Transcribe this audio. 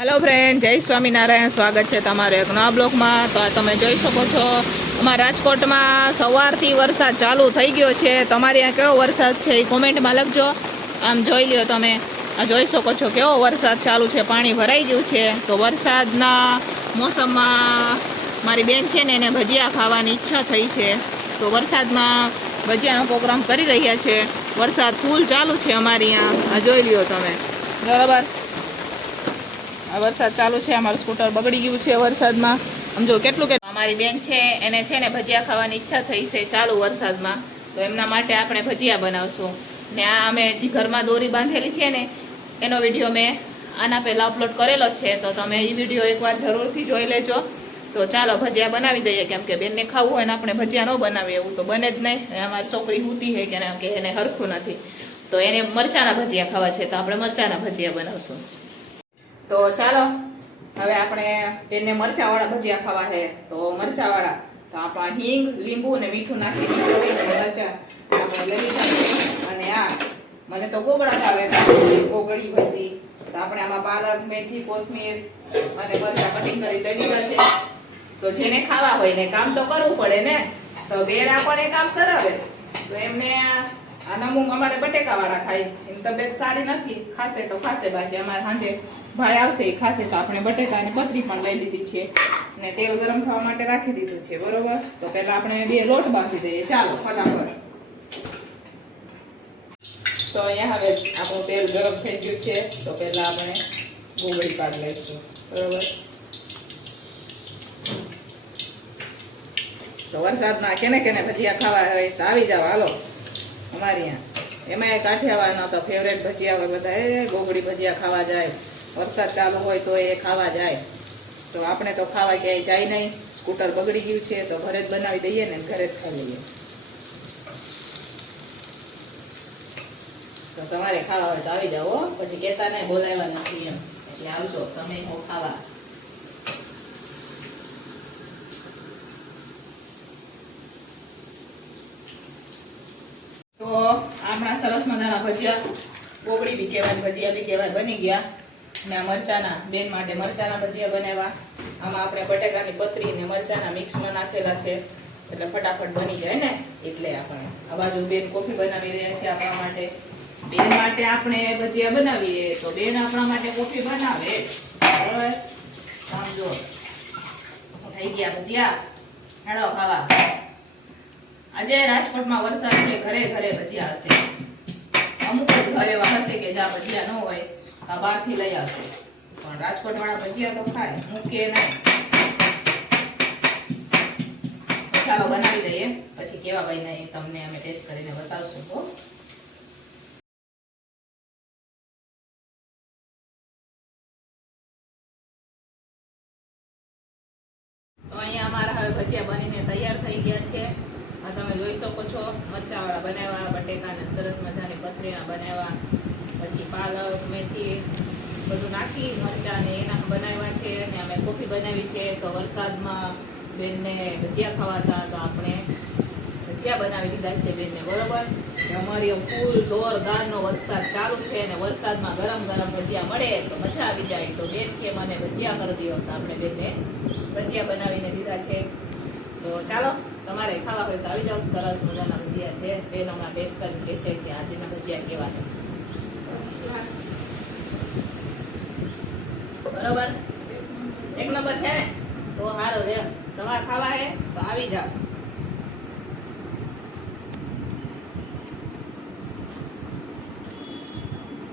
Hello friend જય સ્વામિનારાયણ. સ્વાગત છે તમારું એક બ્લોકમાં. તો આ તમે જોઈ શકો છો, અમારા રાજકોટમાં સવારથી વરસાદ ચાલુ થઈ ગયો છે. તમારે ત્યાં કેવો વરસાદ છે એ કોમેન્ટમાં લખજો. આમ જોઈ લ્યો તમે. આ જોઈ શકો છો કેવો વરસાદ ચાલુ છે. પાણી ભરાઈ ગયું છે. તો વરસાદના મોસમમાં મારી બેન છે ને એને ભજીયા ખાવાની ઈચ્છા થઈ છે. તો વરસાદમાં ભજીયાનો પ્રોગ્રામ કરી રહ્યા છે. વરસાદ ફૂલ ચાલુ છે અમારી આ જોઈ લ્યો તમે. બરાબર? આ વરસાદ ચાલુ છે, અમારું સ્કૂટર બગડી ગયું છે વરસાદમાં. સમજો કેટલું કે અમારી બેન છે, એને છે ને ભજીયા ખાવાની ઈચ્છા થઈ છે ચાલુ વરસાદમાં. તો એમના માટે આપણે ભજીયા બનાવશું. ને આ અમે જે ઘરમાં દોરી બાંધેલી છે ને, એનો વીડિયો મેં આના પહેલાં અપલોડ કરેલો જ છે. તો તમે એ વીડિયો એકવાર જરૂરથી જોઈ લેજો. તો ચાલો ભજીયા બનાવી દઈએ. કેમ કે બેનને ખાવું હોય ને આપણે ભજીયા ન બનાવીએ, એવું તો બને જ નહીં. અમારી છોકરી હૂતી છે કે એને હરખું નથી. તો એને મરચાના ભજીયા ખાવા છે. તો આપણે મરચાના ભજીયા બનાવશું. તો ચાલો, હવે આપણે બેનને મરચાવાળા ભજીયા ખાવા છે. તો મરચાવાળા, તો આપણા હિંગ, લીંબુ ને મીઠું નાખી મરચા આપણે લઈ અને આ, મને તો ગોગળા ભાવે ગોગળી ભજી. તો આપણે આમાં પાલક, મેથી, કોથમીર અને મરચા કટિંગ કરી લઈ છે. તો જેને ખાવા હોય ને કામ તો કરવું પડે ને? તો બેન આપણને કામ કરાવે. તો એમને આ અમુક અમારે બટેકાવાળા ખાય. એની તબિયત સારી નથી. ખાશે તો ખાશે બાકી અમારે સાંજે ભાઈ આવશે એ ખાશે તો આપણે બટેકાની પતરી પણ લઈ લીધી છે. ને તેલ ગરમ થવા માટે રાખી દીધું છે, બરોબર? તો પહેલાં આપણે બે લોટ બાંધી દઈએ. ચાલો, ફટાફટ. તો અહીંયા હવે આપણું તેલ ગરમ થઈ ગયું છે. તો પહેલાં આપણે ગોગળી કાઢી લઈશું. બરોબર? તો વરસાદના કેને કેને ભજીયા ખાવા હોય તો આવી જાવ હાલો. અમારી ત્યાં. એમાં એ કાઠિયાવાડનો તો ફેવરેટ ભજીયા હોય, બધા, એ, ગોગડી ભજીયા ખાવા જાય. વરસાદ ચાલુ હોય તો એ ખાવા જાય. તો આપણે તો ખાવા ક્યાંય જાય નહીં. સ્કૂટર બગડી ગયું છે, તો ઘરે જ બનાવી દઈએ ને, ઘરે જ ખાઈ લઈએ. તો તમારે ખાવા હોય તો આવી જાઓ. પછી કહેતા નહીં, બોલાવ્યા નથી એમ. એટલે આવજો, તમે હો ખાવા તો આપણા સરસ મજાના ભજીયા. કોબડી બી કહેવાય ભજીયા બી કહેવાય. બની ગયા. ને આ મરચાના બેન માટે મરચાના ભજીયા બનાવ્યા. આમાં આપણે બટેકાની પતરી ને મરચાના મિક્સમાં નાખેલા છે. એટલે ફટાફટ બની જાય ને. એટલે આપણે આ બાજુ બેન કોફી બનાવી રહ્યા છે આપણા માટે. બેન માટે આપણે ભજીયા બનાવીએ. તો બેન આપણા માટે કોફી બનાવે. બરાબર? આમ થઈ ગયા ભજીયા. હેડો ખાવા. આજે રાજકોટમાં વરસાદ છે. ઘરે ઘરે ભજીયા હશે. અમુક ઘરે હશે કે જ્યાં ભજીયા ન હોય, આ બહારથી લઈ આવશે. પણ રાજકોટ વાળા ભજીયા તો ખાય મૂકે નહીં. તો ચાલો બનાવી દઈએ. પછી કેવા ભાઈ એ તમને અમે ટેસ્ટ કરીને બતાવશું, હો. તો અહીંયા અમારા હવે ભજીયા બનીને તૈયાર થઈ ગયા છે. આ તમે જોઈ શકો છો, મરચાવાળા બનાવ્યા, બટેકાને સરસ મજાની પથરીના બનાવ્યા, પછી પાલક, મેથી બધું નાખી મરચાં ને એના બનાવ્યા છે અને અમે કોફી બનાવી છે. તો વરસાદમાં બેનને ભજીયા ખાવાતા તો આપણે ભજીયા બનાવી દીધા છે બેનને, બરોબર? અમારી ફૂલ જોરદારનો વરસાદ ચાલુ છે અને વરસાદમાં ગરમ ગરમ ભજીયા મળે તો મજા આવી જાય. તો બેન કે મને ભજીયા કરી દો તો આપણે બેનને ભજીયા બનાવીને દીધા છે. તો ચાલો, તમારે ખાવા હોય તો આવી જાઓ. સરસ મજાના ભજીયા છે. બેન હમણાં ટેસ્ટ કરીને કહે છે કે આજના ભજીયા કેવા છે. બરોબર? એક નંબર છે ને? તો સારો રે તમારે ખાવા હે તો આવી જાઓ.